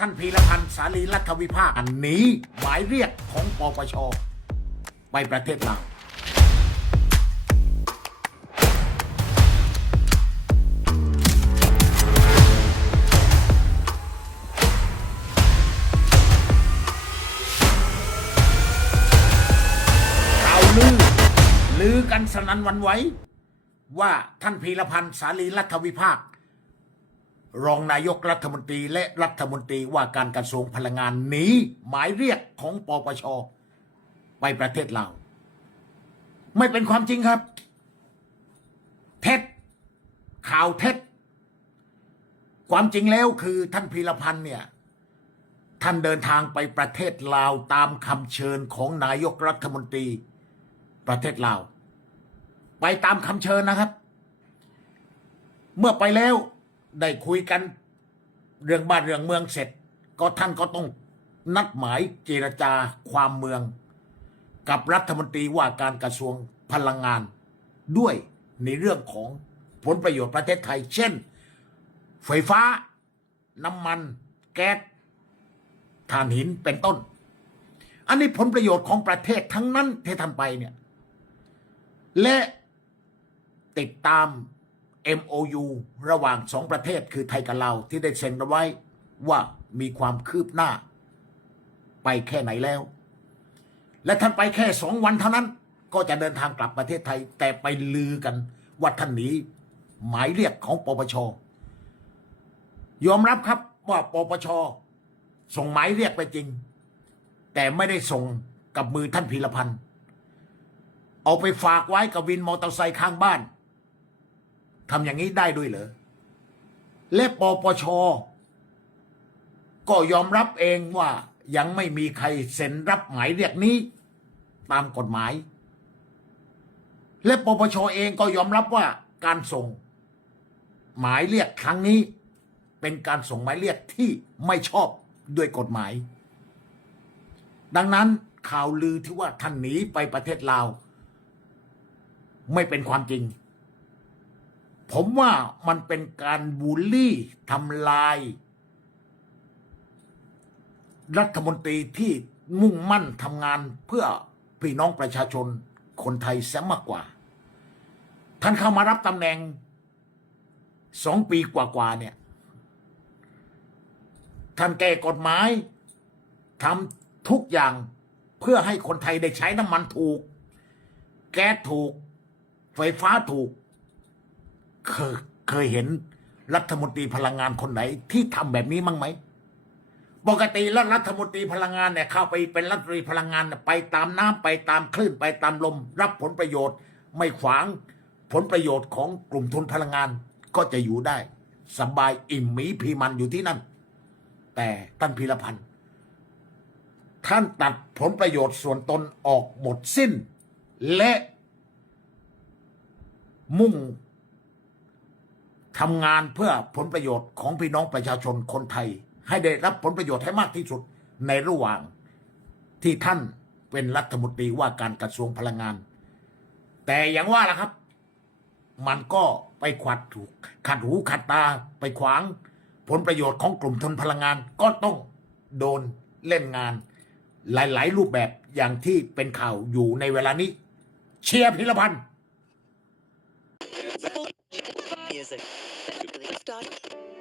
ท่านพีรพันธ์สาลีรัฐวิภาคอันนี้หมายเรียกของปปช ไปประเทศลาวข่าวลือลือกันสนันวันไหวว่าท่านพีรพันธ์สาลีรัฐวิภาค รองนายกรัฐมนตรีและรัฐมนตรีว่าการกระทรวงพลังงานหนีหมายเรียกของปปชไปประเทศลาวไม่เป็นความจริงครับ เท็จข่าวเท็จ ความจริงแล้วคือท่านพีรพันธ์เนี่ย ท่านเดินทางไปประเทศลาวตามคำเชิญของนายกรัฐมนตรีประเทศลาว ไปตามคำเชิญนะครับ เมื่อไปแล้ว ได้คุยกันเรื่องบ้านเรื่องเมืองเสร็จ ก็ท่านก็ต้องนัดหมายเจรจาความเมือง กับรัฐมนตรีว่าการกระทรวงพลังงาน ด้วยในเรื่องของผลประโยชน์ประเทศไทย เช่น ไฟฟ้า น้ำมัน แก๊สถ่านหินเป็นต้น อันนี้ผลประโยชน์ของประเทศทั้งนั้นที่ท่านไปเนี่ย และติดตาม MOU ระหว่างสองประเทศคือไทยกับลาวที่ได้เซ็นไว้ว่ามีความคืบหน้า ไปแค่ไหนแล้ว และท่านไปแค่สองวันเท่านั้น ก็จะเดินทางกลับประเทศไทย แต่ไปลือกันว่าท่านหนีหมายเรียกของปปชยอมรับครับว่าปปชส่งหมายเรียกไปจริง แต่ไม่ได้ส่งกับมือท่านพีรพันธ์เอาไปฝากไว้กับวินมอเตอร์ไซค์ข้างบ้าน ทำอย่างนี้ได้ด้วยเหรอ และปปช ก็ยอมรับเองว่ายังไม่มีใครเซ็นรับหมายเรียกนี้ ตามกฎหมาย และปปชเองก็ยอมรับว่าการส่ง หมายเรียกครั้งนี้ เป็นการส่งหมายเรียกที่ไม่ชอบด้วยกฎหมาย ดังนั้นข่าวลือที่ว่าท่านหนีไปประเทศลาว ไม่เป็นความจริง ผมว่ามันเป็นการบูลลี่ทำลาย รัฐมนตรีที่มุ่งมั่นทำงานเพื่อพี่น้องประชาชนคนไทยเสียมากกว่า ท่านเข้ามารับตำแหน่งสองปีกว่าๆเนี่ย ท่านแก้กฎหมายทำทุกอย่างเพื่อให้คนไทยได้ใช้น้ำมันถูก แก๊สถูก ไฟฟ้าถูก เคยเคยเห็นรัฐมนตรีพลังงานคนไหน ที่ทำแบบนี้มั้งไหม ปกติแล้วรัฐมนตรีพลังงานเนี่ยเข้าไปเป็นรัฐมนตรีพลังงานไปตามน้ำไปตามคลื่นไปตามลม รับผลประโยชน์ ไม่ขวางผลประโยชน์ของกลุ่มทุนพลังงานก็จะอยู่ได้ สบายอิ่มหมีพีมันอยู่ที่นั่น แต่ท่านพีรพันธ์ท่านตัดผลประโยชน์ส่วนตนออกหมดสิ้น และมุ่ง ทำงานเพื่อผลประโยชน์ของพี่น้องประชาชนคนไทย ให้ได้รับผลประโยชน์ให้มากที่สุดในระหว่างที่ท่านเป็นรัฐมนตรีว่าการกระทรวงพลังงาน แต่อย่างว่าล่ะครับ มันก็ไปขวัดถูกขัดหูขัดตาไปขวาง ผลประโยชน์ของกลุ่มทุนพลังงาน ก็ต้องโดนเล่นงาน หลาย ๆ รูปแบบอย่างที่เป็นข่าวอยู่ในเวลานี้ เชียร์พิรพันธ์ music. Lift